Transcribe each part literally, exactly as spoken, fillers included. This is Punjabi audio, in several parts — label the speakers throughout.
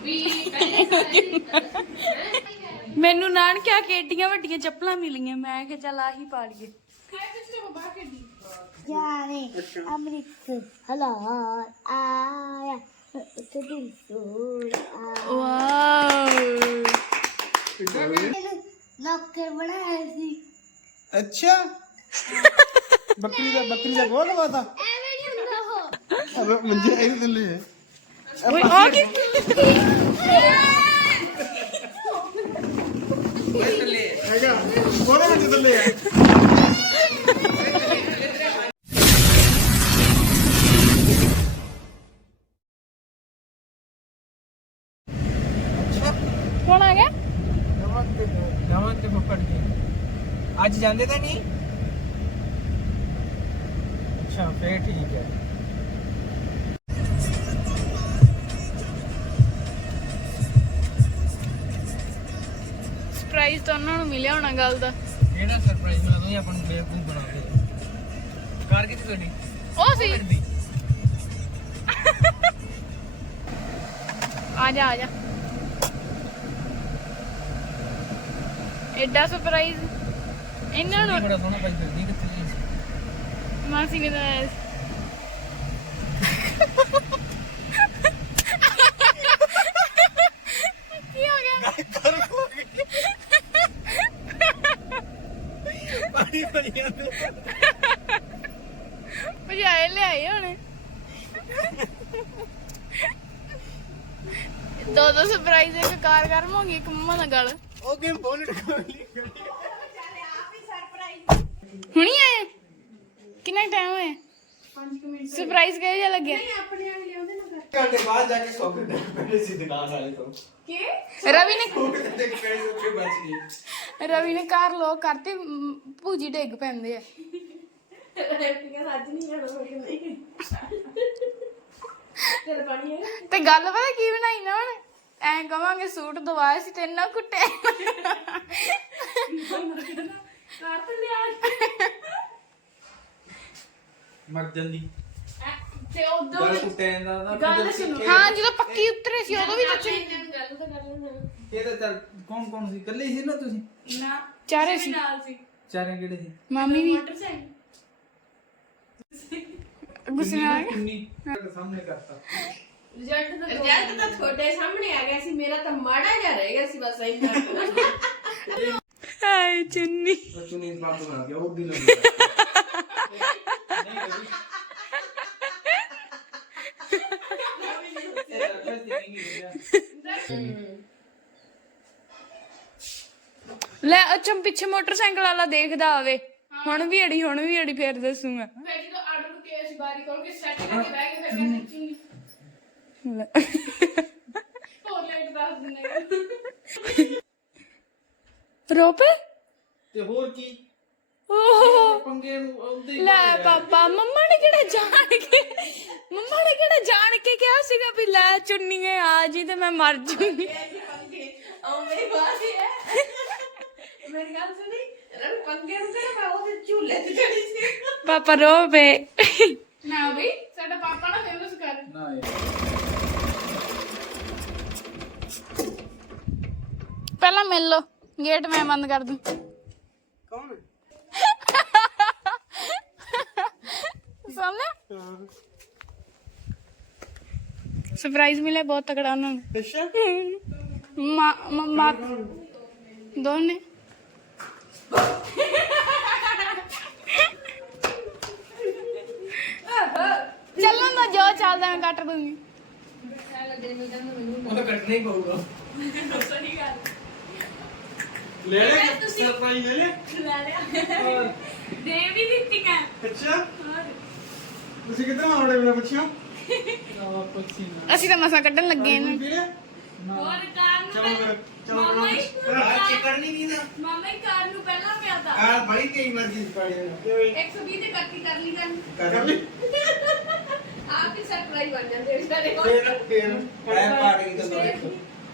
Speaker 1: ਮੈਨੂੰ ਨਾਨਕਿਆ ਕੇ ਏਡੀਆਂ ਵੱਡੀਆਂ ਚੱਪਲਾਂ ਮਿਲੀਆਂ ਮੈਂ ਕਿਹਾ ਚੱਲ ਆਹੀ ਪਾ ਲਈਏ
Speaker 2: ਜਾਨੇ ਅਮ੍ਰਿਤ ਹਲਾਲ ਆਇਆ ਤੇ ਦਿਲ ਸੋੜ
Speaker 1: ਵਾਓ
Speaker 2: ਨੌਕਰ ਬਣਾਇਆ ਸੀ
Speaker 3: अच्छा बकरी का बकरी का गोल हुआ था
Speaker 2: ਐਵੇਂ ਨਹੀਂ ਹੁੰਦਾ ਉਹ
Speaker 3: अब मुझे ऐसे चल रही है
Speaker 1: ਓਏ ਆ ਕੀ
Speaker 3: हैगा बोले मुझे चल रही है
Speaker 1: ਕੌਣ ਆ ਗਿਆ
Speaker 3: नमक के नमक के पकड़ के आज जानते थे नहीं अच्छा फिर ठीक है
Speaker 1: ਸਰਪ੍ਰਾਈਜ਼ ਤਾਂ ਉਹਨਾਂ ਨੂੰ ਮਿਲਿਆ ਹੋਣਾ ਗੱਲ ਦਾ
Speaker 3: ਕਿਹੜਾ ਸਰਪ੍ਰਾਈਜ਼ ਮਿਲਾ ਦੋ ਆਪਾਂ ਨੂੰ ਬੇਵਕੂਫ ਬਣਾ ਦੇ ਕਾਰ ਕਿੱਥੇ ਤੁਹਾਡੀ
Speaker 1: ਉਹ ਸੀ
Speaker 3: ਗੱਡੀ
Speaker 1: ਆ ਜਾ ਆ ਜਾ ਐਡਾ ਸਰਪ੍ਰਾਈਜ਼ ਇਹਨਾਂ ਨੂੰ
Speaker 3: ਬੜਾ ਸੋਹਣਾ ਪਾਈ ਫਿਰਦੀ ਕਿੱਥੇ ਗਈ
Speaker 1: ਮਾਸੀ ਨੇ ਤਾਂ ਕੀ ਹੋ ਗਿਆ
Speaker 3: ਪਾਣੀ ਭਰੀ ਜਾਂਦੇ
Speaker 1: ਭਜਾਏ ਲਿਆਏ ਹੁਣ ਦੋ ਦੋ ਸਰਪ੍ਰਾਈਜ਼ ਇੱਕ ਕਾਰ ਗਰਮ ਹੋ ਗਈ ਇੱਕ ਮੰਮਾ ਦਾ ਗੱਲ
Speaker 3: ਉਹ ਗੇਮ ਬੋਨਟ ਖੋਲੀ
Speaker 1: ਹੁਣੀ ਆਏ ਕਿੰਨਾ ਟਾਈਮ ਹੋਇਆ ਪੰਜ ਮਿੰਟ ਸਰਪ੍ਰਾਈਜ਼ ਕਿਹੋ ਜਿਹਾ ਲੱਗਿਆ
Speaker 3: ਘੰਟੇ ਬਾਅਦ ਜਾ ਕੇ ਸੌ ਕੇ ਬੈਠੇ ਸੀ ਦੁਕਾਨ ਵਾਲੇ ਤੋਂ
Speaker 1: ਕੀ ਰਵੀ ਨੇ
Speaker 3: ਉਹ ਕਿਤੇ ਕਿਹੜੇ ਉੱਤੇ ਬਚ ਗਈ
Speaker 1: ਰਵੀ ਨੇ ਕਾਰ ਲੋਕ ਕਰਤੇ ਮ, ਭੂਜੀ ਡਿੱਗ ਪੈਂਦੇ ਆ ਤੇ ਗੱਲ ਪਤਾ ਕੀ ਬਣਾਈ ਨਾ ਹੁਣ ਐ ਕਵਾਂਗੇ ਸੂਟ ਦਵਾਇਆ ਸੀ ਤੇ ਨਾ ਕੁੱਟੇ
Speaker 3: ਮਰ ਜਾਂਦੀ
Speaker 1: ਤੇ ਉਦੋਂ
Speaker 3: ਗੱਲ ਕੁੱਟਿਆ ਦਾ
Speaker 1: ਗੱਲ ਸੁਣੋ ਹਾਂ ਜਦੋਂ ਪੱਕੀ ਉਤਰੇ ਸੀ ਉਦੋਂ ਵੀ ਬੱਚੇ
Speaker 3: ਇਹ ਤਾਂ ਚੱਲ ਕੌਣ ਕੌਣ ਸੀ ਇਕੱਲੇ ਸੀ ਨਾ ਤੁਸੀਂ
Speaker 1: ਨਾ ਚਾਰੇ ਸੀ
Speaker 3: ਚਾਰੇ ਕਿਹੜੇ ਸੀ
Speaker 1: ਮਾਮੀ ਵੀ ਗੁੱਸੇ ਨਾਲ ਆ ਗਿਆ
Speaker 3: ਕਿੰਨੀ ਸਾਹਮਣੇ ਕਰਤਾ
Speaker 4: ਰਿਜ਼ਲਟ ਤਾਂ ਤੁਹਾਡੇ ਸਾਹਮਣੇ ਆ ਗਿਆ ਸੀ ਮੇਰਾ ਤਾਂ ਮਾੜਾ ਜਿਹਾ ਰਹਿ ਗਿਆ ਸੀ ਬਸ ਇੰਨਾ
Speaker 1: ਹਾਏ ਚੁੰਨੀ
Speaker 3: ਚੁਣੀ ਬਾਤ ਬਣਾ ਗਿਆ ਉਹ ਦਿਨ
Speaker 1: ਲੈ ਅੱਛਾ ਪਿੱਛੇ ਮੋਟਰਸਾਈਕਲ ਵਾਲਾ ਦੇਖਦਾ ਆਵੇ ਹੁਣ ਵੀ ਅੜੀ ਹੁਣ ਵੀ ਅੜੀ ਫੇਰ ਦੱਸੂਗਾ
Speaker 4: ਮੈਂ ਜਦੋਂ ਆਰਡਰ ਨੂੰ ਕੇਸ ਬਾਰੀ ਕੋਲ ਕੇ ਸੈੱਟ ਕਰਕੇ ਬਹਿ ਕੇ ਫਿਰ ਕਹਿੰਦੀ ਹੋਰ ਲੇਟ ਦੱਸ ਦਿੰਦੇ
Speaker 1: ਰੋਪੇ
Speaker 3: ਤੇ ਹੋਰ ਕੀ
Speaker 1: ਓਹ
Speaker 3: ਪੰਗੇ ਨੂੰ ਆਉਂਦੇ
Speaker 1: ਲੈ ਪਾਪਾ ਮੰਮਾ ਨੇ ਕਿਹੜਾ ਜਾਣ ਕੇ ਮੰਮਾ ਨੇ ਕਿਹੜਾ ਜਾਣ ਕੇ ਕਿਹਾ ਸੀਗਾ ਵੀ ਲੈ ਚੁੰਨੀਏ ਆ ਜੀ ਤੇ ਮੈਂ ਮਰ ਜੂਗੀ
Speaker 4: ਆਉਂਦੇ ਬਾਅਦ ਹੈ ਮੇਰੀ ਗੱਲ ਸੁਣੀ ਰਨ ਪੰਗੇ ਨੂੰ ਕਿਹੜਾ ਮੈਂ ਉਹਦੇ ਝੂਲੇ ਤੇ ਚੜੀ ਸੀ
Speaker 1: ਪਾਪਾ ਰੋਪੇ
Speaker 4: ਨਾ ਬਈ ਸਾਡਾ ਪਾਪਾ ਨਾ ਫੇਮਸ ਕਰ
Speaker 3: ਨਾ ਯਾਰ
Speaker 1: ਪਹਿਲਾਂ ਮਿਲ ਲੋ ਗੇਟ ਮੈਂ ਬੰਦ ਕਰ ਦੂੰ
Speaker 3: ਕੌਣ
Speaker 1: ਸਾਹਮਣੇ ਸਰਪ੍ਰਾਈਜ਼ ਮਿਲਿਆ ਬਹੁਤ ਤਕੜਾ ਉਹਨਾਂ ਨੂੰ
Speaker 3: ਅੱਛਾ
Speaker 1: ਮਾ ਮਾ ਦੋਨੇ ਚੱਲਣ ਦਾ ਜੋ ਚੱਲਦਾ ਮੈਂ ਕੱਟ ਦੂੰਗੀ
Speaker 3: ਉਹ ਤਾਂ ਕੱਟਣਾ ਹੀ ਪਊਗਾ
Speaker 4: ਸਹੀ ਗੱਲ
Speaker 3: ਲੈ ਲੈ ਸਰਪ੍ਰਾਈਜ਼ ਲੈ ਲੈ
Speaker 4: ਲੈ ਲਿਆ ਦੇ ਵੀ ਦਿੱਤੀ ਕਾ
Speaker 3: ਅੱਛਾ ਤੁਸੀਂ ਕਿੱਧਰ ਆਉਣੇ ਬਿਨਾ ਪੁੱਛਿਓ ਨਾ ਪੁੱਛੀ ਨਾ
Speaker 1: ਅਸੀਂ ਤਾਂ ਮਸਾ ਕੱਢਣ ਲੱਗੇ ਨੇ
Speaker 4: ਹੋਰ ਕਾਰ ਨੂੰ
Speaker 3: ਚਲੋ ਫਿਰ ਚਲੋ
Speaker 4: ਮਾਮਾ ਹੀ
Speaker 3: ਚਿਕੜ ਨਹੀਂ ਨਹੀਂ ਨਾ
Speaker 4: ਮਾਮਾ ਹੀ ਕਾਰ ਨੂੰ ਪਹਿਲਾਂ ਪਿਆ ਤਾ
Speaker 3: ਆ ਬੜੀ ਤੇਜ਼ ਮਰਜ਼ੀ ਪਾੜੀ
Speaker 4: ਇੱਕ ਸੌ ਵੀਹ ਤੇ ਕੱਟੀ ਕਰ ਲਈ ਕਰ
Speaker 3: ਕਰ ਲਈ
Speaker 4: ਆਪ ਹੀ ਸਰਪ੍ਰਾਈਜ਼ ਬਣ ਜਾਂਦੇ ਵਿਚਾਰੇ ਕੋਲ
Speaker 3: ਫੇਰ ਫੇਰ ਐ ਪਾੜੀ ਤਾਂ ਦੇਖੋ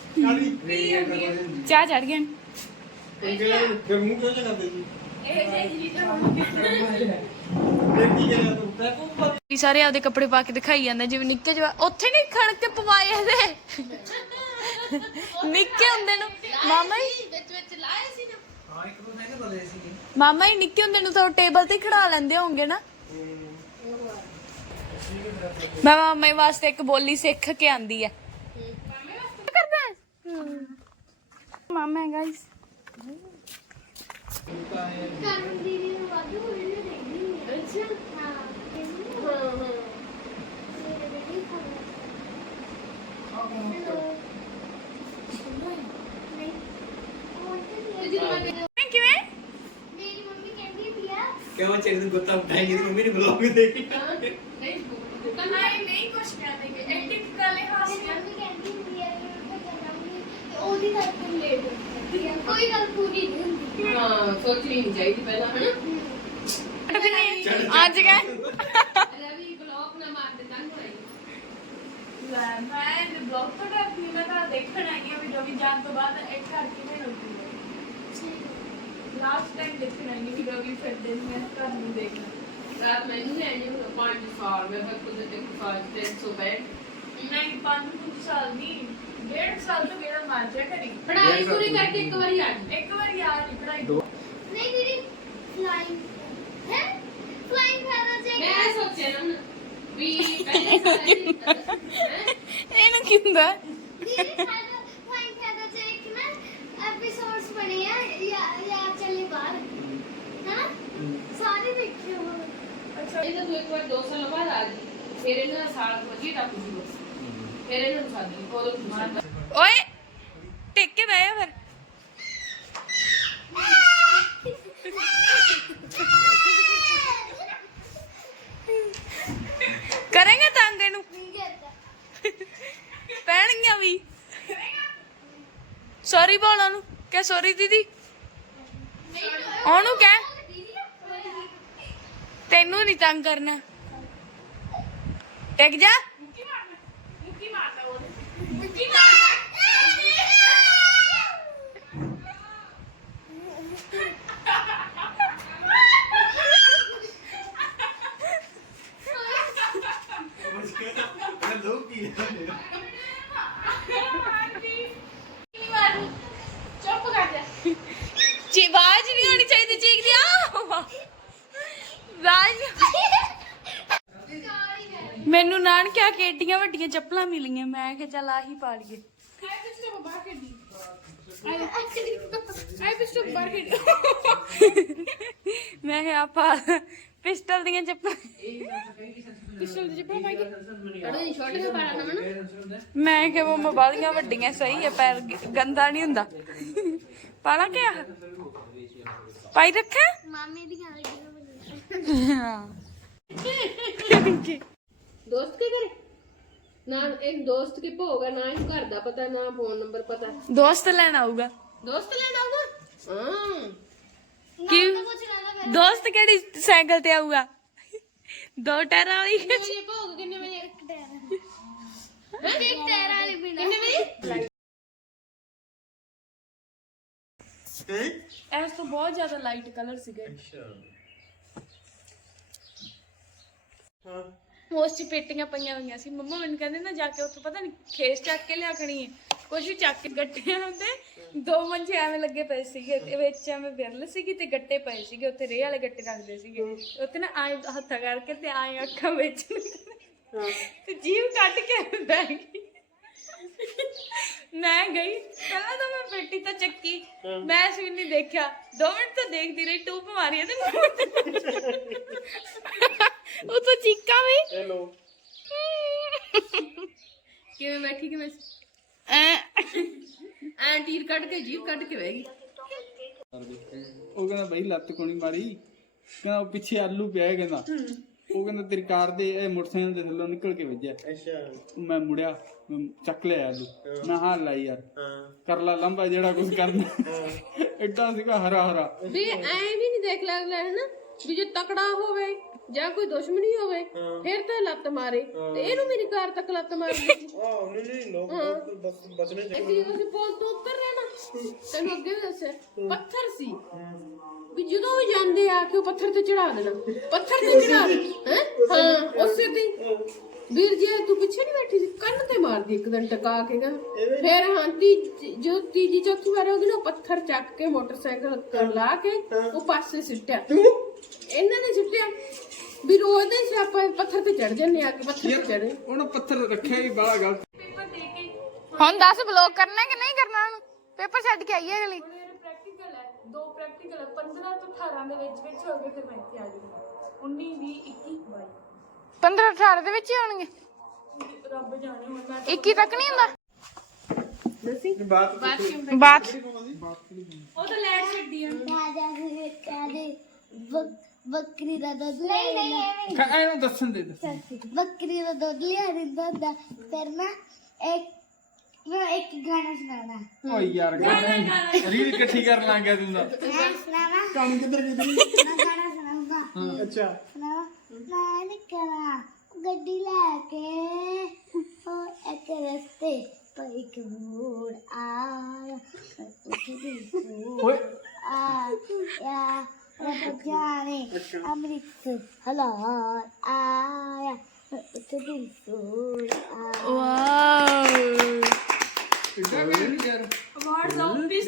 Speaker 3: ਕਾਲੀ
Speaker 1: ਚਾਹ ਚੜ ਗਏ
Speaker 3: ਫਿਰ ਮੂੰਹ ਕਿਉਂ ਕਰਦੇ ਜੀ
Speaker 4: ਇਹ ਜੇ ਜੀ ਤਾਂ ਹੁਣ
Speaker 3: ਦੇਖ ਕੀ ਕਰਿਆ ਤੂੰ
Speaker 1: ਸਾਰੇ ਆਪਦੇ ਕੱਪੜੇ ਪਾ ਕੇ ਦਿਖਾਈ ਜਾਂਦੇ ਜਿਵੇਂ ਨਿੱਕੇ ਜਵਾ ਉੱਥੇ ਨਹੀਂ ਖਣ ਕੇ ਪਵਾਏ ਇਹਦੇ ਨਿੱਕੇ ਹੁੰਦੇ ਨੂੰ ਮਾਮਾ ਹੀ
Speaker 4: ਵਿੱਚ ਵਿੱਚ ਲਾਏ ਸੀ ਨਾ
Speaker 3: ਹਾਂ ਇੱਕ ਦੋ ਮਹੀਨੇ ਬਦਲੇ ਸੀ
Speaker 1: ਮਾਮਾ ਹੀ ਨਿੱਕੇ ਹੁੰਦੇ ਨੂੰ ਤਾਂ ਟੇਬਲ ਤੇ ਖੜਾ ਲੈਂਦੇ ਹੋਣਗੇ ਨਾ। ਮੈਂ ਮਾਮੇ ਵਾਸਤੇ ਇੱਕ ਬੋਲੀ ਸਿੱਖ ਕੇ ਆਂਦੀ ਹੈ। ਕਰਦਾ ਮਾਮਾ ਗਾਇਸ
Speaker 2: ਕਰਨ ਦੀਦੀ ਨੂੰ ਵਾਧੂ ਹੋਈ ਨਾ ਦੇਖਦੀ ਹਾਂ। ਅੱਛਾ ਹਾਂ
Speaker 4: ਹਾਂ ਹਾਂ
Speaker 2: ਮੇਰੇ ਬੇਟੀ ਖਾਣਾ ਨਹੀਂ ਉਹ
Speaker 4: ਜਦੋਂ ਮੈਂ
Speaker 1: ਮੈਂ ਕਿਵੇਂ
Speaker 2: ਮੇਰੀ ਮੰਮੀ ਕਹਿੰਦੀ ਸੀ ਆ
Speaker 3: ਕਿਉਂ ਚਿਰ ਨੂੰ ਗੁੱਤਾ ਉਠਾਏਗੀ ਤੇ ਮੰਮੀ ਨੇ ਬਲੌਗ ਦੇਖੀ
Speaker 4: ਨਹੀਂ
Speaker 1: ਨਹੀਂ ਨਹੀਂ ਕੁਛ ਕਹਿੰਦੇ ਐਡਿਟ ਕਰ ਲੈ
Speaker 2: ਮੇਰੀ ਮੰਮੀ ਕਹਿੰਦੀ ਹੁੰਦੀ ਆ ਕਿ ਮੈਂ ਜਾਣਾਂਗੀ ਤੇ ਉਹਦੀ ਕਰਕੇ ਲੇਟ ਹੁੰਦੀ ਆ ਕੋਈ ਗੱਲ ਪੂਰੀ ਨਹੀਂ ਹੁੰਦੀ
Speaker 4: ਹਾਂ ਸੋਚਣੀ ਨਹੀਂ ਚਾਹੀਦੀ ਪਹਿਲਾਂ ਹਨਾ
Speaker 1: ਅੱਜ ਗਏ
Speaker 4: ਰਵੀ ਬਲੌਕ ਨਾ ਮਾਰ ਦੇ ਤੰਗ ਹੋਈ
Speaker 1: ਮੈਂ ਬਲੌਗ ਤੋਂ ਡਰਦੀ ਮੈਂ ਤਾਂ ਦੇਖਣ ਆਈ ਹਾਂ ਵੀ ਰਵੀ ਜਾਣ ਤੋਂ ਬਾਅਦ ਇੱਕ ਘਰ ਕਿਵੇਂ ਰੁਕੀ ਹੈ। ਲਾਸਟ ਟਾਈਮ ਦੇਖਣ ਆਈ ਹਾਂ ਕਿ ਰਵੀ ਫਿਰ ਦਿਨ ਮੈਂ ਘਰ ਨੂੰ ਦੇਖਣਾ।
Speaker 4: ਰਾਤ ਮੈਨੂੰ ਵੀ ਆਈ ਹੁਣ ਪੰਜ ਸਾਲ ਮੈਂ ਬਸ ਕੁਝ ਤੇ ਸਾਲ ਤੇ ਸੌ ਬੈਠ
Speaker 1: ਨਹੀਂ ਪੰਜ ਕੁ ਸਾਲ ਨਹੀਂ ਡੇਢ ਸਾਲ ਤੋਂ ਮੇਰਾ ਮਾਰ ਜਾ ਕਰੀ
Speaker 4: ਪੜਾਈ ਪੂਰੀ ਕਰਕੇ ਇੱਕ ਵਾਰੀ ਆ ਗਈ
Speaker 1: ਇੱਕ ਵਾਰ ਯਾਰ ਪੜਾਈ
Speaker 2: ਨਹੀਂ ਦੀਦੀ ਫਲਾਈਂਗ ਹੈ ਫਲਾਈਂਗ ਫੈਦਰ ਜੇ
Speaker 4: ਮੈਂ ਸੋਚਿਆ ਨਾ ਵੀ ਪਹਿਲੇ ਸਾਲ
Speaker 1: ਇਹਨੂੰ ਕੀ ਹੁੰਦਾ
Speaker 2: ਦੀਦੀ ਫਲਾਈਂਗ ਫੈਦਰ ਜੇ ਇੱਕ ਨਾ ਐਪੀਸੋਡਸ ਬਣੇ ਆ ਯਾ ਯਾ ਚੱਲੇ ਬਾਹਰ ਹਾਂ ਸਾਰੇ ਦੇਖੇ ਹੋ
Speaker 1: ਅੱਛਾ
Speaker 4: ਇਹ ਤਾਂ ਤੂੰ ਇੱਕ ਵਾਰ ਦੋ ਸਾਲ ਬਾਅਦ ਆ ਗਈ ਫਿਰ ਇਹਨਾਂ ਦਾ ਸਾਲ ਵਜੀ ਟੱਪ ਜੂਗਾ ਫਿਰ ਇਹਨਾਂ ਨੂੰ ਸਾਡੀ ਉਦੋਂ ਤੂੰ ਸਾਡਾ
Speaker 1: ਓਏ ਟਿਕ ਕੇ ਬਹਿ ਜਾ ਫਿਰ ਕਰਾਂਗੇ ਤੰਗ ਇਹਨੂੰ
Speaker 2: ਨਹੀਂ ਕਰਦਾ
Speaker 1: ਪੈਣਗੀਆਂ ਵੀ ਸੌਰੀ ਬੋਲ ਉਹਨੂੰ ਕਹਿ ਸੌਰੀ ਦੀਦੀ ਉਹਨੂੰ ਕਹਿ
Speaker 2: ਦੀਦੀ
Speaker 1: ਤੈਨੂੰ ਨਹੀਂ ਤੰਗ ਕਰਨਾ ਟਿਕ ਜਾ
Speaker 3: ਲੋਕ ਕੀ
Speaker 4: ਚੁੱਪ ਕਰ ਜਾ
Speaker 1: ਚੀ ਆਵਾਜ਼ ਨਹੀਂ ਆਉਣੀ ਚਾਹੀਦੀ ਚੀਕ ਦੀ ਆ ਆਵਾਜ਼ ਮੈਨੂੰ ਨਾਨਕਿਆ ਕੇ ਏਡੀਆਂ ਵੱਡੀਆਂ ਚੱਪਲਾਂ ਮਿਲੀਆਂ ਮੈਂ ਕਿਹਾ ਚੱਲ ਆਹੀ ਪਾ ਲਈਏ ਮੈਂ ਕਿਹਾ ਆਪਾਂ ਪਿਸਟਲ ਦੀਆਂ ਚੱਪਲਾਂ ਪਿਸਟਲ ਦੀ ਚੱਪਲਾਂ ਪਾਈ
Speaker 4: ਅੜੇ ਛੋਟੇ ਪਾਣਾ ਨਾ ਮਨ
Speaker 1: ਮੈਂ ਕਿਹਾ ਮੰਮਾ ਬਾਲੀਆਂ ਵੱਡੀਆਂ ਸਹੀ ਹੈ ਪੈਰ ਗ- ਗੰਦਾ ਨਹੀਂ ਹੁੰਦਾ ਪਾਲਾ ਕਿਆ ਪਾਈ ਰੱਖਾ
Speaker 2: ਮਾਮੀ ਦੀ ਗੱਲ ਕਿਉਂ
Speaker 1: ਹਾਂ
Speaker 4: ਦੋਸਤ ਕੇ ਕਰੇ ਨਾ ਇੱਕ ਦੋਸਤ ਕੇ ਭੋਗਾ ਨਾ ਇਹਨੂੰ ਘਰ ਦਾ ਪਤਾ ਨਾ ਫੋਨ ਨੰਬਰ ਪਤਾ
Speaker 1: ਦੋਸਤ ਲੈਣ ਆਊਗਾ
Speaker 4: ਦੋਸਤ ਲੈਣਾ ਆਊਗਾ ਹਾਂ
Speaker 1: ਕੀ
Speaker 2: ਕੁਝ ਨਾ ਕਰ
Speaker 1: ਦੋਸਤ ਕਿਹੜੀ ਸਾਈਕਲ ਤੇ ਆਊਗਾ ਦੋ ਟਾਇਰਾਂ ਵਾਲੀ
Speaker 4: ਕਿੰਨੇ ਵਜੇ ਭੋਗ ਕਿੰਨੇ ਵਜੇ
Speaker 2: ਇੱਕ ਟਾਇਰ ਇੱਕ ਟਾਇਰ ਵਾਲੀ ਬਿਨਾ
Speaker 4: ਕਿੰਨੇ ਵਜੇ
Speaker 1: ਐਸ ਤੋਂ ਬਹੁਤ ਜ਼ਿਆਦਾ ਲਾਈਟ ਕਲਰ ਸੀਗੇ
Speaker 3: ਹਾਂ
Speaker 1: ਮੋਸਟ ਪੇਟੀਆਂ ਪਈਆਂ ਹੋਈਆਂ ਸੀ ਮੰਮਾ ਮੈਨੂੰ ਕਹਿੰਦੇ ਨਾ ਜਾ ਕੇ ਉੱਥੋਂ ਪਤਾ ਨਹੀਂ ਖੇਸ ਚੱਕ ਕੇ ਲਿਆ ਖਣੀ ਹੈ ਕੁਝ ਵੀ ਚੱਕ ਕੇ ਗੱਟਿਆਂ ਹੁੰਦੇ ਦੋ ਮੰਜੇ ਐਵੇਂ ਲੱਗੇ ਪਏ ਸੀਗੇ ਤੇ ਵਿੱਚ ਐਵੇਂ ਵਿਰਲ ਸੀਗੀ ਤੇ ਗੱਟੇ ਪਏ ਸੀਗੇ ਉੱਥੇ ਰੇਹ ਵਾਲੇ ਗੱਟੇ ਰੱਖਦੇ ਸੀਗੇ ਉੱਥੇ ਨਾ ਆਏ ਹੱਥਾਂ ਕਰਕੇ ਤੇ ਆਏ ਅੱਖਾਂ ਵਿੱਚ ਨੂੰ ਤੇ ਜੀਭ ਕੱਢ ਕੇ ਬਹਿ ਗਈ ਮੈਂ ਗਈ ਪਹਿਲਾਂ ਤਾਂ ਮੈਂ ਪੇਟੀ ਤਾਂ ਚੱਕੀ ਮੈਂ ਸੀ ਨਹੀਂ ਦੇਖਿਆ ਦੋ ਮਿੰਟ ਤਾਂ ਦੇਖਦੀ ਰਹੀ ਟੂਪ ਮਾਰੀ ਤੇ ਉਹ ਤਾਂ ਚੀਕਾਂ ਵੀ
Speaker 3: ਹੈਲੋ
Speaker 4: ਕਿਵੇਂ ਬੈਠੀ ਕਿਵੇਂ
Speaker 1: ਐ
Speaker 4: ਐਂ ਟੀਰ ਕੱਢ ਕੇ ਜੀਭ ਕੱਢ ਕੇ ਬਹਿ ਗਈ
Speaker 3: ਉਹ ਕਹਿੰਦਾ ਬਈ ਲੱਤ ਕੋਣੀ ਮਾਰੀ ਕਹਿੰਦਾ ਉਹ ਪਿੱਛੇ ਆਲੂ ਪਿਆ ਹੈ ਕਹਿੰਦਾ ਉਹ ਕਹਿੰਦਾ ਤੇਰੀ ਕਾਰ ਦੇ ਇਹ ਮੋਟਰਸਾਈਕਲ ਦੇ ਥੱਲੋਂ ਨਿਕਲ ਕੇ ਵੱਜਿਆ ਅੱਛਾ ਮੈਂ ਮੁੜਿਆ ਮੈਂ ਚੱਕ ਲਿਆ ਆਲੂ ਮੈਂ ਹਾਂ ਲਾਈ ਯਾਰ ਕਰ ਲਾ ਲੰਬਾ ਜਿਹੜਾ ਕੁਝ ਕਰਨਾ ਐਡਾ ਸੀਗਾ ਹਰਾ ਹਰਾ
Speaker 4: ਵੀ ਐਂ ਵੀ ਨਹੀਂ ਦੇਖ ਲੱਗਦਾ ਹੈ ਨਾ ਵੀ ਜੇ ਤਕੜਾ ਹੋਵੇ ਜਾਂ ਕੋਈ ਦੁਸ਼ਮਣੀ ਹੋਵੇ ਫਿਰ ਤਾਂ ਲੱਤ ਮਾਰੇ ਤੇ ਇਹਨੂੰ ਮੇਰੀ ਕਾਰ ਤੱਕ ਲੱਤ ਮਾਰ ਦਿੱਤੀ
Speaker 3: ਆਹ ਨਹੀਂ ਨਹੀਂ ਲੋਕ ਬਸ ਬਚਨੇ
Speaker 4: ਅਸੀਂ ਅਸੀਂ ਪੁਲ ਤੋਂ ਉਤਰ ਰਹੇ ਨਾ ਤੈਨੂੰ ਅੱਗੇ ਵੀ ਦੱਸਿਆ ਪੱਥਰ ਸੀ ਵੀ ਜਦੋਂ ਵੀ ਜਾਂਦੇ ਆ ਕਿ ਉਹ ਪੱਥਰ ਤੇ ਚੜਾ ਦੇਣਾ ਪੱਥਰ ਤੇ ਚੜਾ ਦੇ ਹੈਂ? ਹਾਂ ਉਸੇ ਤੇ ਹੀ। ਵੀਰ ਜੀ ਤੂੰ ਪਿੱਛੇ ਨਹੀਂ ਬੈਠੀ ਸੀ ਕੰਨ ਤੇ ਮਾਰਦੀ ਇੱਕ ਦਿਨ ਟਕਾ ਕੇ ਨਾ ਫਿਰ ਹਾਂ ਤੀ ਜੋ ਤੀਜੀ ਚੌਥੀ ਵਾਰ ਉਹਨੇ ਉਹ ਪੱਥਰ ਚੱਕ ਕੇ ਮੋਟਰਸਾਈਕਲ ਤੇ ਲਾ ਕੇ ਉਹ ਪਾਸੇ ਸਿੱਟਿਆ ਇਹਨਾਂ ਨੇ ਸਿੱਟਿਆ ਵੀ ਰੋਜ਼ ਦੇ ਸਿਆਪਾ ਪੱਥਰ ਤੇ ਚੜ ਜਾਂਦੇ ਆ ਕੇ ਪੱਥਰ ਤੇ ਚੜੇ
Speaker 3: ਉਹਨੂੰ ਪੱਥਰ ਰੱਖਿਆ ਵੀ ਬਾਹਲਾ ਗਲਤ।
Speaker 1: ਪੇਪਰ ਦੇ ਕੇ
Speaker 5: ਹੁਣ ਦੱਸ ਬਲੌਗ ਕਰਨਾ ਕਿ ਨਹੀਂ ਕਰਨਾ ਹੁਣ ਪੇਪਰ ਛੱਡ ਕੇ ਆਈਏ ਅਗਲੀ
Speaker 1: ਪ੍ਰੈਕਟੀਕਲ ਹੈ ਦੋ ਪ੍ਰੈਕਟੀਕਲ ਪੰਦਰਾਂ ਤੋਂ ਅਠਾਰਾਂ ਦੇ ਵਿੱਚ ਵਿੱਚ ਹੋ ਗਏ ਫਿਰ ਮੈਂ ਇੱਥੇ ਆ ਜਾਊਂਗੀ ਉੱਨੀ ਵੀਹ ਇੱਕੀ ਬਾਈ
Speaker 5: ਪੰਦਰਾਂ ਅਠਾਰਾਂ ਦੇ ਵਿੱਚ ਹੀ ਹੋਣਗੇ
Speaker 1: ਰੱਬ ਜਾਣੇ ਹੁਣ ਮੈਂ
Speaker 5: ਇੱਕੀ ਤੱਕ ਨਹੀਂ ਹੁੰਦਾ
Speaker 3: ਬਾਤ
Speaker 5: ਬਾਤ
Speaker 1: ਉਹ ਤਾਂ ਲੈਟ ਛੱਡੀ ਆ
Speaker 2: ਰਾਜਾ ਜੀ ਕਹਿੰਦੇ ਬੱਕਰੀ ਦਾ ਦੁੱਧ ਲੈ ਲੈਣਾ
Speaker 3: ਇਹਨੂੰ ਦੱਸਣ ਦੇ ਦੱਸਣ
Speaker 2: ਬੱਕਰੀ ਦਾ ਦੁੱਧ ਲਿਆ ਦਿੰਦਾ ਹੁੰਦਾ ਫਿਰ ਨਾ ਇੱਕ ਮੈਂ ਇੱਕ ਗਾਣਾ ਸੁਣਾਉਣਾ
Speaker 3: ਓਏ ਯਾਰ ਗਾਣਾ ਰੀਲ ਇਕੱਠੀ ਕਰਨ ਲੱਗ ਗਿਆ ਤੂੰ ਤਾਂ
Speaker 2: ਮੈਂ ਸੁਣਾਵਾ
Speaker 3: ਕੰਮ ਕਿੱਧਰ ਕਿੱਧਰ
Speaker 2: ਮੈਂ ਗਾਣਾ ਸੁਣਾਉਂਗਾ
Speaker 3: ਅੱਛਾ
Speaker 2: ਸੁਣਾਵਾ ਮੈਂ ਨਿਕਲਾਂ ਗੱਡੀ ਲੈ ਕੇ ਉਹ ਇੱਕ ਰਸਤੇ ਪਰ ਇੱਕ ਮੋੜ ਆਇਆ ਉੱਥੇ
Speaker 3: ਓਏ
Speaker 2: ਆਇਆ ਰੱਬ ਜਾਣੇ ਅੰਮ੍ਰਿਤ ਹਲਾਲ ਆਇਆ ਉੱਥੇ ਦਿਲ ਸੋੜ ਆਇਆ
Speaker 5: ਵਾਓ
Speaker 3: ਕਿੱਦਾਂ ਗੱਲ ਯਾਰ
Speaker 1: ਅਵਾਰਡਸ ਆਫਿਸ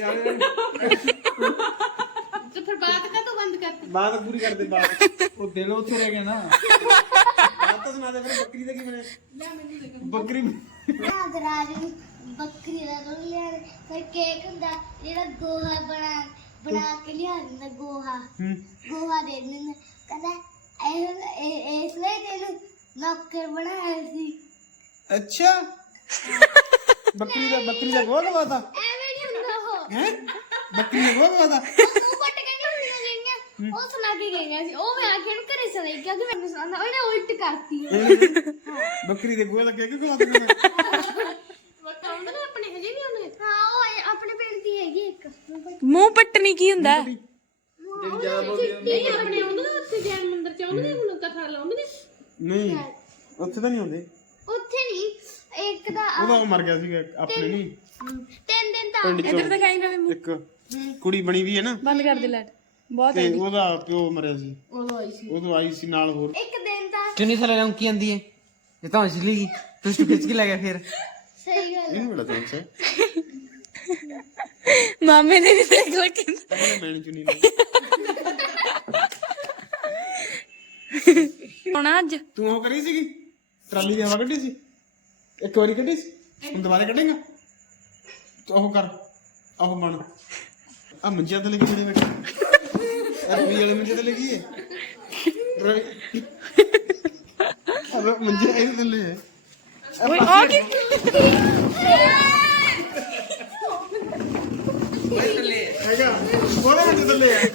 Speaker 4: ਤੇ ਫਿਰ ਬਾਤ ਕਾ ਤੂੰ ਬੰਦ ਕਰਤੀ
Speaker 3: ਬਾਤ ਪੂਰੀ ਕਰ ਦੇ ਬਾਤ ਉਹ ਦਿਲ ਉੱਥੇ ਰਹਿ ਗਿਆ ਨਾ ਬਾਤ ਤਾਂ ਸੁਣਾ ਦੇ ਫਿਰ ਬੱਕਰੀ ਦਾ ਕੀ ਬਣਿਆ ਬੱਕਰੀ
Speaker 2: ਨਾਗਰਾਜ ਨੂੰ ਬੱਕਰੀ ਦਾ ਦੁੱਧ ਲਿਆ ਫਿਰ ਕੇਕ ਹੁੰਦਾ ਜਿਹੜਾ ਗੋਹਾ ਬਣਾ ਬਣਾ ਕੇ ਲਿਆ ਦਿੰਦਾ ਗੋਹਾ ਗੋਹਾ ਦੇ ਦਿੰਦਾ ਕਹਿੰਦਾ ਇਹ ਇਹ- ਇਸ ਲਈ ਤੈਨੂੰ ਨੌਕਰ ਬਣਾਇਆ ਸੀ
Speaker 3: ਅੱਛਾ ਬੱਕਰੀ ਦਾ ਬੱਕਰੀ ਦਾ ਗੋਹਾ ਲਵਾਤਾ
Speaker 2: ਐਵੇਂ ਨਹੀਂ ਹੁੰਦਾ ਉਹ
Speaker 3: ਹੈ ਬੱਕਰੀ ਦਾ ਗੋਹਾ ਲਵਾਤਾ
Speaker 2: ਉਹ ਪੱਟ ਕੇ ਨਹੀਂ ਹੁੰਦੀਆਂ ਗਈਆਂ ਉਹ ਸੁਣਾ ਕੇ ਗਈਆਂ ਸੀ ਉਹ ਮੈਂ ਆਖਿਆ ਨੂੰ ਘਰੇ ਸੁਣਾਈ ਕਿਉਂਕਿ ਮੈਨੂੰ ਸੁਣਾਉਂਦਾ ਉਹਨੇ ਉਲਟ ਕਰਤੀ
Speaker 3: ਬੱਕਰੀ ਦੇ ਗੋਹੇ ਦਾ ਕੇਕ ਖਵਾਤਾ
Speaker 4: ਵਕਾਉਂਦੇ ਨੇ ਆਪਣੇ ਹਜੇ ਵੀ ਉਹਨੇ
Speaker 2: ਹਾਂ ਉਹ ਆਪਣੇ ਪਿੰਡ ਦੀ ਹੈਗੀ ਇੱਕ
Speaker 5: ਮੂੰਹ ਪੱਟਣੀ ਕੀ ਹੁੰਦਾ
Speaker 3: ਜਿਹੜੀ ਜ਼ਿਆਦਾ ਬੋਲਦੀ ਆ।
Speaker 4: ਨਹੀਂ ਆਪਣੇ ਆਉਂਦੇ ਨੇ ਉੱਥੇ ਜੈਨ ਮੰਦਿਰ ਚ ਆਉਂਦੇ ਨੇ ਹੁਣ ਕਥਾ ਲਾਉਂਦੇ ਨੇ
Speaker 6: ਨਹੀਂ ਉੱਥੇ ਤਾਂ ਨਹੀਂ ਹੁੰਦੇ
Speaker 2: ਉੱਥੇ ਨਹੀਂ ਇੱਕ ਦਾ
Speaker 6: ਉਹਦਾ ਉਹ ਮਰ ਗਿਆ ਸੀਗਾ ਆਪਣੇ ਨਹੀਂ
Speaker 2: ਤਿੰਨ ਦਿਨ ਤਾਂ
Speaker 6: ਪਿੰਡ
Speaker 5: ਇੱਧਰ
Speaker 6: ਚੋਂ
Speaker 5: ਦਿਖਾਈ ਨਾ ਮੂੰਹ
Speaker 6: ਇੱਕ ਕੁੜੀ ਬਣੀ ਵੀ ਹੈ ਨਾ
Speaker 5: ਬੰਦ ਕਰ ਦੇ ਲਾਈਟ ਬਹੁਤ
Speaker 6: ਤੇ ਉਹਦਾ ਪਿਓ ਮਰਿਆ ਸੀ
Speaker 4: ਉਦੋਂ ਆਈ ਸੀ
Speaker 6: ਉਦੋਂ ਆਈ ਸੀ ਨਾਲ ਹੋਰ
Speaker 2: ਇੱਕ ਦਿਨ ਤਾਂ
Speaker 7: ਚੁੰਨੀ ਥੱਲੇ ਲੰਕੀ ਆਂਦੀ ਏ ਇਹ ਤਾਂ ਅਸਲੀ ਗਈ ਤੂੰ ਸਟੂ ਖਿੱਚ ਕੇ ਲੈ ਗਿਆ ਫਿਰ
Speaker 2: ਸਹੀ ਗੱਲ
Speaker 6: ਇਹਨੂੰ ਬੜਾ ਚਾਂਸ ਹੈ
Speaker 5: ਮਾਮੇ ਨੇ ਵੀ ਦੇਖ ਲਿਆ ਕਿ
Speaker 6: ਉਹਨੇ ਮੈਂ ਨੀ ਚੁੰਨੀ ਲਈ
Speaker 5: ਹੋਣਾ ਅੱਜ
Speaker 6: ਤੂੰ ਉਹ ਕਰੀ ਸੀਗੀ ਟਰਾਲੀ ਦੀ ਹਵਾ ਕੱਢੀ ਸੀ ਇੱਕ ਵਾਰੀ ਕੱਢੀ ਸੀ ਹੁਣ ਦੁਬਾਰਾ ਕੱਢੇਗਾ ਤੂੰ ਉਹ ਕਰ ਉਹ ਬਣ ਆ ਮੰਜਿਆ ਤੇ ਲੱਗੀ ਜਿਹੜੇ ਬੈਠੇ ਰਵੀ ਵਾਲੇ ਮੰਜੇ ਤੇ ਲੱਗੀ ਏ ਰਵੀ ਅਰੇ ਮੰਜੇ ਇਹਦੇ ਥੱਲੇ ਹੈ
Speaker 5: ਓਏ ਆ ਕੀ
Speaker 6: ਹੈਗਾ ਉਹਦੇ ਮੰਜੇ ਥੱਲੇ ਹੈ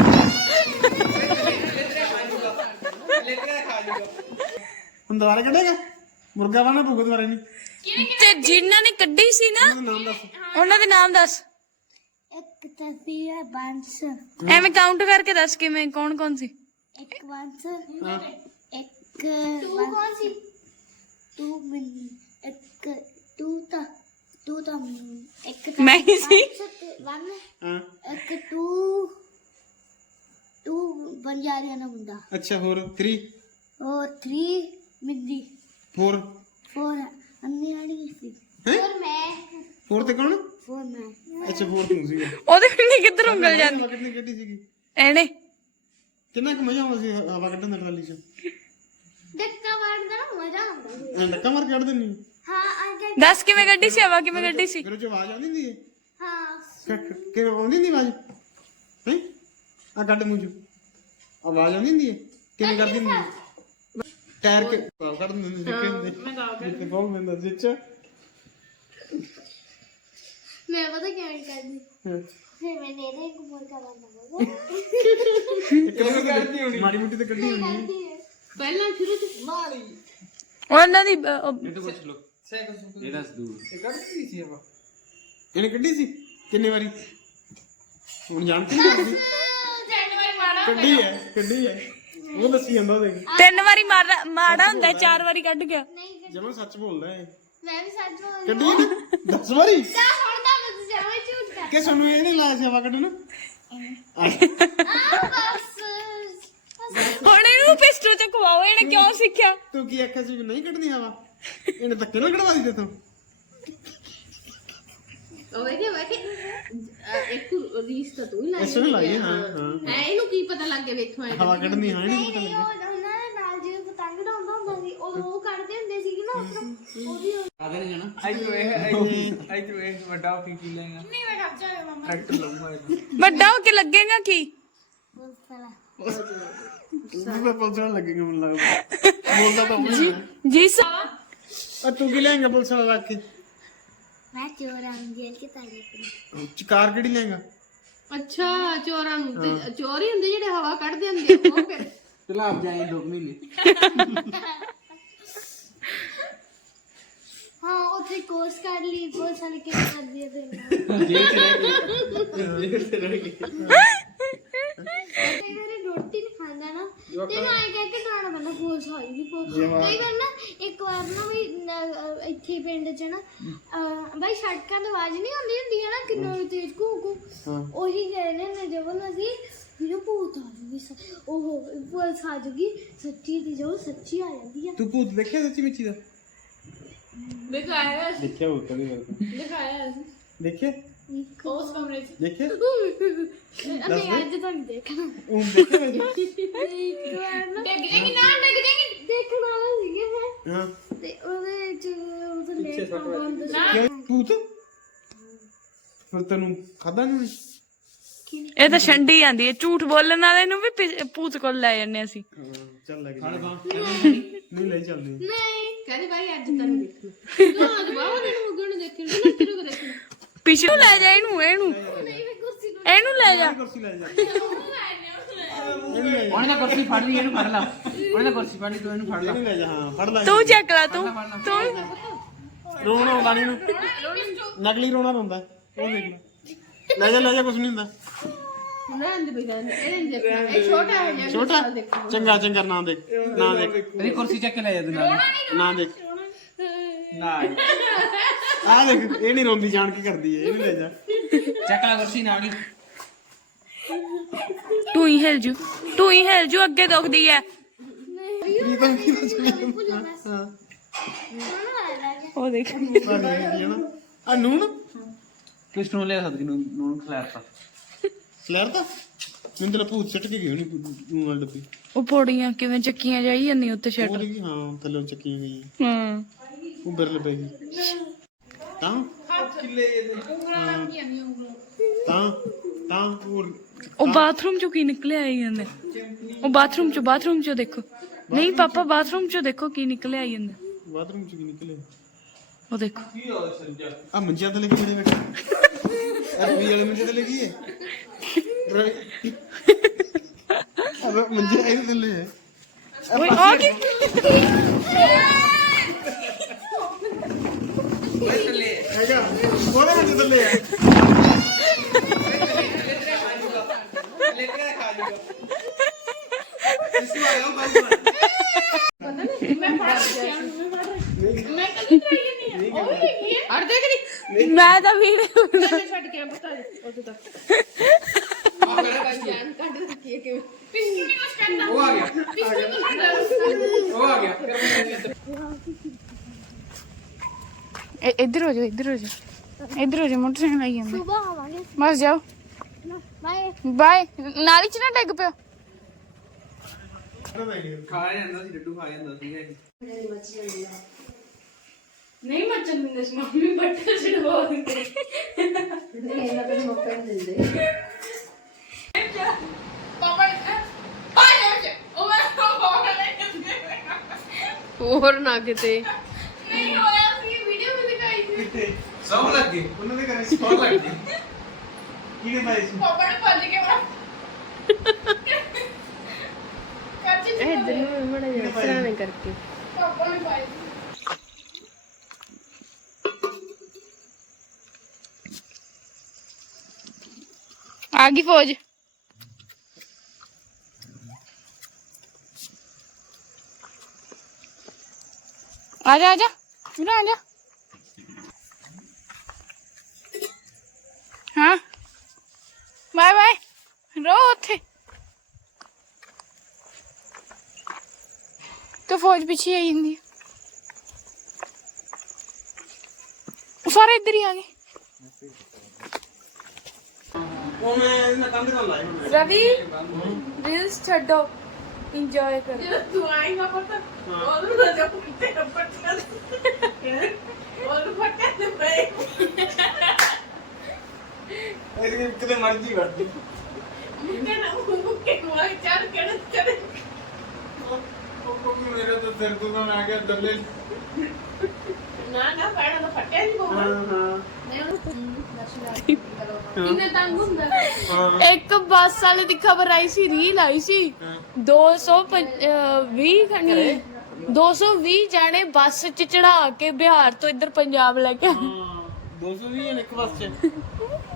Speaker 6: ਹੁਣ ਦੁਬਾਰਾ ਕੱਢੇਗਾ ਮੁਰਗਾ ਬਣਾ ਪਊਗਾ ਦੁਬਾਰਾ ਨਹੀਂ
Speaker 5: ਤੇ ਜਿਨ੍ਹਾਂ ਨੇ ਕੱਢੀ ਸੀ ਨਾ
Speaker 6: ਉਹਦਾ ਨਾਮ ਦੱਸ
Speaker 5: ਉਹਨਾਂ ਦੇ ਨਾਮ ਦੱਸ
Speaker 2: ਇੱਕ ਤਸਵੀਰ ਬੰਸ
Speaker 5: ਐਵੇਂ ਕਾਊਂਟ ਕਰਕੇ ਦੱਸ ਕਿਵੇਂ ਕੌਣ ਕੌਣ ਸੀ
Speaker 2: ਇੱਕ ਬੰਸ ਇੱਕ ਤੂੰ ਕੌਣ ਸੀ ਤੂੰ ਮੈਂ ਇੱਕ ਤੂੰ ਤਾਂ ਤੂੰ ਤਾਂ ਇੱਕ ਤਾਂ
Speaker 5: ਮੈਂ ਹੀ ਸੀ
Speaker 2: ਵਨ
Speaker 6: ਹਾਂ
Speaker 2: ਇੱਕ ਤੂੰ ਤੂੰ ਬੰਜਾਰੀਆ ਨਾ ਹੁੰਦਾ
Speaker 6: ਅੱਛਾ ਹੋਰ तीन
Speaker 2: और थ्री मिंदी
Speaker 6: फोर
Speaker 2: फोर अन्नी वाली सी
Speaker 6: हैं?
Speaker 2: फोर मैं
Speaker 6: फोर ਤੇ ਕੌਣ
Speaker 2: फोर मैं
Speaker 6: ਅੱਛਾ फोर ਤੂੰ ਸੀਗਾ
Speaker 5: ਉਹਦੇ ਪਿੰਡੀ ਕਿੱਧਰ ਉਂਗਲ ਜਾਂਦੀ
Speaker 6: ਹਵਾ ਕੱਢਣੀ ਕੱਢੀ ਸੀਗੀ
Speaker 5: ਐਨੇ
Speaker 6: ਕਿੰਨਾ ਕੁ ਮਜ਼ਾ ਆਉਂਦਾ ਸੀ ਹਵਾ ਕੱਢਣ ਦਾ ਟਰਾਲੀ 'ਚ
Speaker 2: धक्का मारना ना मजा आता
Speaker 6: ਐਂ ਧੱਕਾ ਮਾਰ ਕੇ ਕੱਢ ਦਿੰਨੀ
Speaker 2: हाँ आगे
Speaker 5: ਦੱਸ ਕਿਵੇਂ ਕੱਢੀ ਸੀ ਹਵਾ ਕਿਵੇਂ ਕੱਢੀ ਸੀ
Speaker 6: ਫਿਰ ਉਹ 'ਚ ਆਵਾਜ਼ ਆਉਂਦੀ ਹੁੰਦੀ ਹੈ
Speaker 2: हाँ
Speaker 6: ਕ- ਕ- ਕਿਵੇਂ ਆਉਂਦੀ ਹੁੰਦੀ ਆਵਾਜ਼ ਹੈ ਆ ਕੱਢ ਮੂੰਹ 'ਚੋਂ ਆਵਾਜ਼ ਆਉਂਦੀ ਹੁੰਦੀ ਹੈ ਕਿਵੇਂ ਕਰਦੀ ਹੁੰਦੀ ਹੈ ਟਾਇਰ ਕੇ ਪਾਉ ਕੱਢ ਦਿੰਦੇ ਹੁੰਦੇ ਜਿੱਕੇ ਹੁੰਦੇ ਮੈਂ ਗਾਲ ਜਿੱਕੇ ਪਾਉ ਦਿੰਦਾ ਜਿੱਚ
Speaker 2: मैं पता क्या कर दी
Speaker 6: ਹਾਂ
Speaker 2: फिर मैंने इधर एक मुर्गा बना
Speaker 6: ਕਿਵੇਂ ਕਰਦੀ ਹੋਣੀ ਮਾੜੀ ਮੁੱਟੀ ਤੇ ਕੱਢੀ ਹੋਣੀ ਹੈ
Speaker 4: ਪਹਿਲਾਂ ਸ਼ੁਰੂ ਚ
Speaker 5: ਉਹਨਾਂ ਦੀ ਅਹ, ਉਹ-
Speaker 3: ਇਹ ਤਾਂ ਪੁੱਛ ਲੋ ਸਾਈਕਲ
Speaker 7: ਇਹ ਦੱਸ ਦੂ
Speaker 3: ਇਹ ਕੱਢੀ ਸੀ ਆਪਾਂ
Speaker 6: ਇਹਨੇ ਕੱਢੀ ਸੀ ਕਿੰਨੇ ਵਾਰੀ ਹੁਣ ਜਾਣਦੀ ਨਹੀਂ ਕੱਢੀ ਹੈ ਕੱਢੀ ਹੈ ਉਹ ਦੱਸੀ ਜਾਂਦਾ ਉਹਦੇ
Speaker 5: ਤਿੰਨ ਵਾਰੀ ਮਾਰਾ ਮਾੜਾ ਹੁੰਦਾ ਚਾਰ ਵਾਰੀ ਕੱਢ ਗਿਆ
Speaker 6: ਜਮਾ ਸੱਚ ਬੋਲਦਾ ਹੈ
Speaker 2: मैं भी सच बोल
Speaker 6: ਕੱਢੀ ਹੈ ਨਾ ਦਸ ਵਾਰੀ
Speaker 2: क्या होता मुझे जावे झूठ का
Speaker 6: ਕਿ ਸਾਨੂੰ ਇਹ ਨਹੀਂ ਲਾਇਆ ਸੀ ਹਵਾ ਕੱਢਣ
Speaker 2: हाँ बस बस
Speaker 1: ਹੁਣ ਇਹਨੂੰ ਪਿਸਟਲ ਚ ਖਵਾਓ, ਇਹਨੇ ਕਿਉਂ ਸਿੱਖਿਆ?
Speaker 6: ਤੂੰ ਕੀ ਆਖਿਆ ਸੀ ਵੀ ਨਹੀਂ ਕੱਢਣੀ ਹਵਾ? ਇਹਨੇ ਧੱਕੇ ਨਾਲ ਕਢਵਾ ਦਿੱਤੇ ਤੂੰ।
Speaker 4: ਉਹ ਵੇਖੇ ਵੇਖੇ ਇੱਕ ਰੀਸ ਤਾਂ ਤੂੰ ਹੀ ਲਾਈ
Speaker 6: ਇਸ ਨੂੰ ਲਾਈ ਹਾਂ ਹਾਂ
Speaker 4: ਹੈ। ਇਹਨੂੰ ਕੀ ਪਤਾ ਲੱਗ ਗਿਆ ਵੇਖੋ ਐ
Speaker 6: ਹਵਾ ਕੱਢਣੀ ਹਾਂ ਇਹਨੂੰ ਪਤਾ
Speaker 2: ਨਹੀਂ
Speaker 6: ਲੱਗਿਆ।
Speaker 2: ਉਹ ਉਹਨਾਂ ਦੇ ਨਾਲ ਜਿਵੇਂ ਪਤੰਗ ਉਡਾਉਂਦਾ ਹੁੰਦਾ ਸੀ ਉਦੋਂ ਉਹ ਕੱਢਦੇ ਹੁੰਦੇ ਸੀਗੇ ਨਾ ਉੱਪਰੋਂ ਉਹਦੀ
Speaker 7: ਆਗੇ ਨਹੀਂ ਜਾਣਾ
Speaker 3: ਆਈ ਤੂੰ ਇਹ ਆਈ ਤੂੰ ਇਹ ਵੱਡਾ ਕੀ ਕੀ ਲੈਗਾ?
Speaker 1: ਨਹੀਂ ਮੈਂ ਖੜ ਜਾਵਾਂ ਮਮਾ।
Speaker 3: ਟਰੈਕਟਰ ਲਊਂਗਾ
Speaker 1: ਵੱਡਾ ਹੋ ਕੇ ਲੱਗੇਗਾ ਕੀ?
Speaker 6: ਉਹਦਾ ਪੁਲਿਸ ਨਾਲ ਲੱਗੇਗਾ ਮੈਨੂੰ ਲੱਗਦਾ। ਬੋਲਦਾ ਤਾਂ ਉਹ ਹੀ ਹੈ।
Speaker 1: ਜੀ ਸਰ।
Speaker 6: ਆ ਤੂੰ ਕੀ ਲੈਂਗਾ ਪੁਲਿਸ ਨਾਲ ਲੱਗ ਕੇ?
Speaker 2: ਮੈਂ ਚੋਰਾਂ ਨੂੰ ਜੇਲ੍ਹ ਚ ਤਾਲੇ ਕਰੀ
Speaker 6: ਕਾਰ ਕਿਹੜੀ ਲੈਂਗਾ?
Speaker 4: ਅੱਛਾ ਚੋਰਾਂ ਨੂੰ ਤੇ ਚੋਰ ਹੀ ਹੁੰਦੇ ਜਿਹੜੇ ਹਵਾ ਕੱਢਦੇ ਹੁੰਦੇ ਆ, ਉਹ ਫਿਰ
Speaker 7: ਚਲਾ ਆਪ ਜਾਏ ਦੋ ਮਹੀਨੇ
Speaker 2: ਹਾਂ ਉੱਥੇ ਕੋਰਸ ਕਰ ਲਈ ਪੁਲਿਸ ਵਾਲੇ ਕੀ ਕਰਦੀ ਹੈ ਫਿਰ
Speaker 7: ਜੇਲ੍ਹ ਚ ਰਹਿ ਗਏ ਜੇਲ੍ਹ ਚ ਰਹਿ ਗਏ
Speaker 2: ਕਈ ਵਾਰੀ ਰੋਟੀ ਨਹੀਂ ਖਾਂਦਾ ਨਾ ਤੇ ਨਾ ਇਹ ਕਹਿ ਕੇ ਖਾਣਾ ਪੈਂਦਾ ਪੁਲਿਸ ਆਏਗੀ ਪੁਲਿਸ ਕਈ ਵਾਰ ਨਾ ਇੱਕ ਵਾਰ ਨਾ ਵੀ ਨ- ਅਹ ਇੱਥੇ ਪਿੰਡ 'ਚ ਨਾ ਅਹ ਬਾਈ ਸੜਕਾਂ ਤੋਂ ਆਵਾਜ਼ ਨਹੀਂ ਆਉਂਦੀ ਹੁੰਦੀ ਹੈ ਨਾ ਕਿੰਨਾ ਤੇਜ਼ ਘੂ ਘੂ ਉਹੀ ਕਹਿੰਦੇ ਨੇ ਜਦੋਂ ਅਸੀਂ ਵੀਰੋ ਭੂਤ ਆ ਜੂਗੀ ਸ- ਉਹ ਪੁਲਿਸ ਆ ਜੂਗੀ ਸੱਚੀ ਦੀ ਜੋ ਸੱਚੀ ਆ ਜਾਂਦੀ ਆ
Speaker 6: ਤੂੰ ਭੂਤ ਦੇਖਿਆ ਸੱਚੀ ਮਿੱਚੀ ਦਾ?
Speaker 1: ਦਿਖਾਇਆ
Speaker 6: ਦੇਖਿਆ ਉਹ ਕਦੇ
Speaker 1: ਦਿਖਾਇਆ ਸੀ
Speaker 6: ਦੇਖਿਆ
Speaker 1: ਉਸ ਕਮਰੇ ਚ।
Speaker 6: ਦੇਖਿਆ
Speaker 2: ਅਬੇ ਅੱਜ ਤਾਂ ਨਹੀਂ ਦੇਖਣਾ
Speaker 6: ਉਹ ਦੇਖਿਆ ਵੈਸੇ?
Speaker 2: ਇੱਕ ਵਾਰ ਨਾ
Speaker 1: ਡਿੱਗ ਜਾਏਗੀ ਨਾ, ਡਿੱਗ ਜਾਏਗੀ।
Speaker 2: ਦੇਖਣ ਵਾਲਾ ਸੀਗੇ ਹੈ
Speaker 6: ਹਾਂ
Speaker 2: ਤੇ ਉਹਦੇ ਚ ਉਹਦੇ ਲੈ ਪਾਉਂਦਾ ਹੁੰਦਾ ਸੀ
Speaker 6: ਕਿਉਂ ਭੂਤ? ਫਿਰ ਤੈਨੂੰ ਖਾਦਾ ਨਹੀਂ?
Speaker 1: ਇਹ ਤਾਂ ਛੰਡੀ ਜਾਂਦੀ ਹੈ, ਝੂਠ ਬੋਲਣ ਵਾਲੇ ਨੂੰ ਵੀ ਪਿ- ਭੂਤ ਕੋਲ ਲੈ ਜਾਂਦੇ ਅਸੀਂ।
Speaker 6: ਚੱਲ ਲੱਗ ਜਾ ਨਹੀਂ ਲੈ ਚੱਲਦੇ
Speaker 2: ਨਹੀਂ
Speaker 4: ਕਹਿੰਦੇ ਬਾਈ ਅੱਜ ਤਾਂ ਨਹੀਂ ਦੇਖਣਾ ਤੂੰ ਅੱਜ ਬਾਹਰ ਨੂੰ ਮੁੱਗਣ ਨੂੰ ਦੇਖਣ ਨੂੰ ਨਾ ਤੇਰੇ ਕੋ ਦੇਖਣਾ
Speaker 1: ਪਿਛੇ ਲੈ ਜਾ ਇਹਨੂੰ ਇਹਨੂੰ ਇਹਨੂੰ ਲੈ ਜਾ।
Speaker 6: ਕੁਰਸੀ ਲੈ ਜਾ
Speaker 7: ਉਹਨੇ ਤਾਂ ਕੁਰਸੀ ਫੜ ਲਈ, ਇਹਨੂੰ ਫੜ ਲਾ। ਉਹਨੇ ਤਾਂ ਕੁਰਸੀ ਫੜ ਲਈ, ਤੂੰ ਇਹਨੂੰ ਫੜ ਲਾ।
Speaker 6: ਇਹਨੂੰ ਲੈ ਜਾ ਹਾਂ ਫੜ ਲੈ
Speaker 1: ਤੂੰ ਚੱਕ ਲਾ ਤੂੰ ਤੂੰ
Speaker 6: ਰੋਣਾ ਆਉਂਦਾ ਨਹੀਂ ਇਹਨੂੰ ਨਕਲੀ ਰੋਣਾ ਤਾਂ ਹੁੰਦਾ ਉਹ ਦੇਖ ਲੈ ਲੈ ਜਾ ਲੈ ਜਾ ਕੁਝ ਨਹੀਂ ਹੁੰਦਾ
Speaker 4: ਨਾ ਅੰਦੇ ਬਈ ਇਹਨੇ ਨਹੀਂ ਦੇਖਣਾ ਇਹ ਛੋਟਾ ਹੈ ਜਾਂ
Speaker 6: ਛੋਟਾ ਚੰਗਾ ਚੰਗਾ ਨਾ ਦੇਖ ਨਾ ਦੇਖ
Speaker 7: ਇਹਦੀ ਕੁਰਸੀ ਚੱਕ ਕੇ ਲੈ ਜਾ ਤੂੰ ਨਾਲ।
Speaker 6: ਨਾ ਦੇਖ
Speaker 3: ਨਾ
Speaker 6: ਆ ਦੇਖ ਇਹ ਨਹੀਂ ਰੋਂਦੀ ਜਾਣ ਕੇ ਕਰਦੀ ਹੈ ਇਹਨੂੰ ਲੈ ਜਾ
Speaker 7: ਚੱਕ ਲਾ ਕੁਰਸੀ ਨਾਲ ਹੀ।
Speaker 1: ਤੂੰ ਹੀ ਹਿਲ ਜੂ ਤੂੰ ਹੀ ਹਿਲ ਜੂ, ਅੱਗੇ ਦੁਖਦੀ ਹੈ। ਉਹ ਦੇਖ
Speaker 6: ਆ ਨੂਣ
Speaker 7: ਤੂੰ ਸਟੋਨ ਲੈ ਸਕਦੀ ਨੂੰ ਨੂੰ ਖਿਲਾਰਤਾ।
Speaker 6: ਫਲੈਰ ਤਾਂ ਮੈਨੂੰ ਤਾਂ ਭੂਤ ਸੱਟ ਕੇ ਗਈ ਉਹਨੇ ਨੂਣ ਵਾਲੀ ਡੱਬੀ
Speaker 1: ਉਹ ਪੌੜੀਆਂ ਕਿਵੇਂ ਚੱਕੀਆਂ ਜਾਈ ਜਾਂਦੀਆਂ ਉੱਤੇ ਛੱਡ।
Speaker 6: ਉਹਦੀ ਹਾਂ ਥੱਲੇ ਚੱਕੀਆਂ ਗਈ
Speaker 1: ਹਾਂ
Speaker 6: ਉਹ ਬਿਰਲ ਪੈ ਗਈ ਤਾਂ ਤਾਂ ਤਾਂ ਹੋਰ
Speaker 1: ਉਹ ਬਾਥਰੂਮ ਚੋਂ ਕੀ ਨਿਕਲਿਆ ਆਈ ਜਾਂਦਾ? ਉਹ ਬਾਥਰੂਮ ਚੋਂ ਬਾਥਰੂਮ ਚੋਂ ਦੇਖੋ। ਨਹੀਂ ਪਾਪਾ ਬਾਥਰੂਮ ਚੋਂ ਦੇਖੋ ਕੀ ਨਿਕਲਿਆ ਆਈ ਜਾਂਦਾ।
Speaker 6: ਬਾਥਰੂਮ ਚ ਕੀ ਨਿਕਲੇ
Speaker 1: ਉਹ ਦੇਖੋ
Speaker 6: ਆ ਮੰਜਿਆਂ ਥੱਲੇ ਕਿਹੜੇ ਬੈਠੇ ਅਰਬੀ ਵਾਲੇ ਮੰਜੇ ਥੱਲੇ ਕੀ ਹੈ ਅਬ ਮੰਜੇ ਇਹਦੇ ਥੱਲੇ ਹੈ
Speaker 1: ਓਏ ਆ ਕੀ
Speaker 6: ਹੈਗਾ ਉਹਦੇ ਮੰਜੇ ਥੱਲੇ ਹੈ
Speaker 4: ਅਰ ਦੇਖ ਨਹੀਂ
Speaker 1: ਮੈਂ ਤਾਂ ਵੀਡੀਓ
Speaker 4: ਛੱਡ ਕੇ ਬਤਾ ਦੇ ਉਦੋਂ ਤੱਕ ਜਾਨ ਕੱਢ ਰੱਖੀ ਹੈ ਕਿ
Speaker 3: ਉਹ ਆ ਗਿਆ ਉਹ ਆ ਗਿਆ
Speaker 1: ਇੱਧਰ ਹੋ ਜਾਓ ਇੱਧਰ ਹੋ ਜਾਓ ਇੱਧਰ ਹੋ ਜਾਓ, ਮੋਟਰਸਾਈਕਲ ਆਈ ਜਾਂਦਾ।
Speaker 2: ਸੁਬਾ ਆਵਾਂਗੇ
Speaker 1: ਬਸ ਜਾਓ
Speaker 2: ਬਾਏ
Speaker 1: ਬਾਏ। ਨਾਲੀ ਚ ਨਾ ਡਿੱਗ ਪਿਓ।
Speaker 3: ਖਾ ਜਾਂਦਾ ਸੀ ਡੱਡੂ ਖਾ ਜਾਂਦਾ ਸੀ ਇਹ।
Speaker 1: ਨਹੀਂ ਮੱਚਣ ਦਿੰਦੇ ਸੀ ਮੰਮੀ, ਬੱਟੇ ਛਡਵਾ ਦਿੰਦੇ।
Speaker 4: ਇਹਨਾਂ ਤੇ ਮੌਕਾ ਨਹੀਂ ਦਿੰਦੇ
Speaker 1: ਪਾਪਾ ਪਾਏ ਉਹ ਮੈਂ ਹੋ
Speaker 4: ਹੋਰ ਨਾ ਕਿਤੇ
Speaker 1: ਨਹੀਂ ਹੋਇਆ ਸੀ, ਵੀਡੀਓ ਵੀ ਦਿਖਾਈ ਸੀ।
Speaker 3: ਸੌਂ ਲੱਗ ਗਈ
Speaker 6: ਉਹਨਾਂ ਦੇ ਘਰੇ
Speaker 3: ਸੌਂ ਲੱਗ ਗਈ
Speaker 6: ਕੀ ਕਹਿੰਦਾ ਇਸ
Speaker 1: ਪਾਪਾ ਨੇ ਭੱਜ ਕੇ ਮਾਰ ਕੱਚੀ
Speaker 4: ਇਹ ਦਿਨ ਬੜਾ ਜਿਹਾ ਸਰਾਣੇ ਕਰਕੇ
Speaker 1: ਪਾਪਾ ਨੇ ਪਾਈ। ਆ ਗਈ ਫੌਜ। ਆ ਜਾ ਆ ਜਾ ਵੀਰਾ ਆ ਜਾ। ਹਾਂ ਬਾਏ ਬਾਏ ਰੋ ਉੱਥੇ।
Speaker 5: ਤੇ ਫੌਜ ਪਿੱਛੇ ਆਈ ਜਾਂਦੀ ਆ। ਸਾਰੇ ਇੱਧਰ ਹੀ ਆ ਗਏ।
Speaker 6: ਉਹ ਮੈਂ ਇਹਨਾਂ ਕੰਧ ਨਾਲ ਲਾਈ ਹੁਣ
Speaker 1: ਰਵੀ ਰੀਲਸ ਛੱਡੋ ਇੰਜੋਏ ਕਰੋ।
Speaker 4: ਜਦੋਂ ਤੂੰ ਆਏਗਾ ਪਤਾ ਉਹਨੂੰ ਨਾ ਜਪ ਕਿਤੇ ਪੱਟਾ ਉਹਨੂੰ ਪੱਟਾ ਤੇ ਪਏ
Speaker 6: ਇਹ ਕਿਤੇ ਮਰਜੀ ਵਰਤੀ
Speaker 4: ਮੁੱਕੇ ਨਾ ਮੁੱਕੇ ਨੂੰ ਆ ਚਾਰ ਕਿਹੜੇ ਚੜੇ
Speaker 3: ਉਹ ਮੇਰੇ ਤਾਂ ਸਿਰ ਤੋਂ ਤਾਂ ਆ ਗਿਆ ਦੱਲੇ
Speaker 4: ਨਾ ਨਾ ਪੈਣਾ ਤਾਂ ਫੱਟਿਆ ਨਹੀਂ ਕੋਲ
Speaker 6: ਹਾਂ
Speaker 4: ਕਿੰਨੇ ਤੰਗ ਹੁੰਦਾ
Speaker 1: ਇੱਕ ਬੱਸ ਵਾਲੇ ਦੀ ਖਬਰ ਆਈ ਸੀ, ਰੀਲ ਆਈ ਸੀ ਦੋ ਸੌ ਵੀਹ ਖਣੀ ਦੋ ਸੌ ਵੀਹ ਜਾਣੇ ਬੱਸ ਚ ਚੜਾ ਕੇ ਬਿਹਾਰ ਤੋਂ ਇੱਧਰ ਪੰਜਾਬ ਲੈ ਕੇ ਆਏ।
Speaker 6: ਦੋ ਸੌ ਵੀਹ ਇੱਕ ਬੱਸ ਚ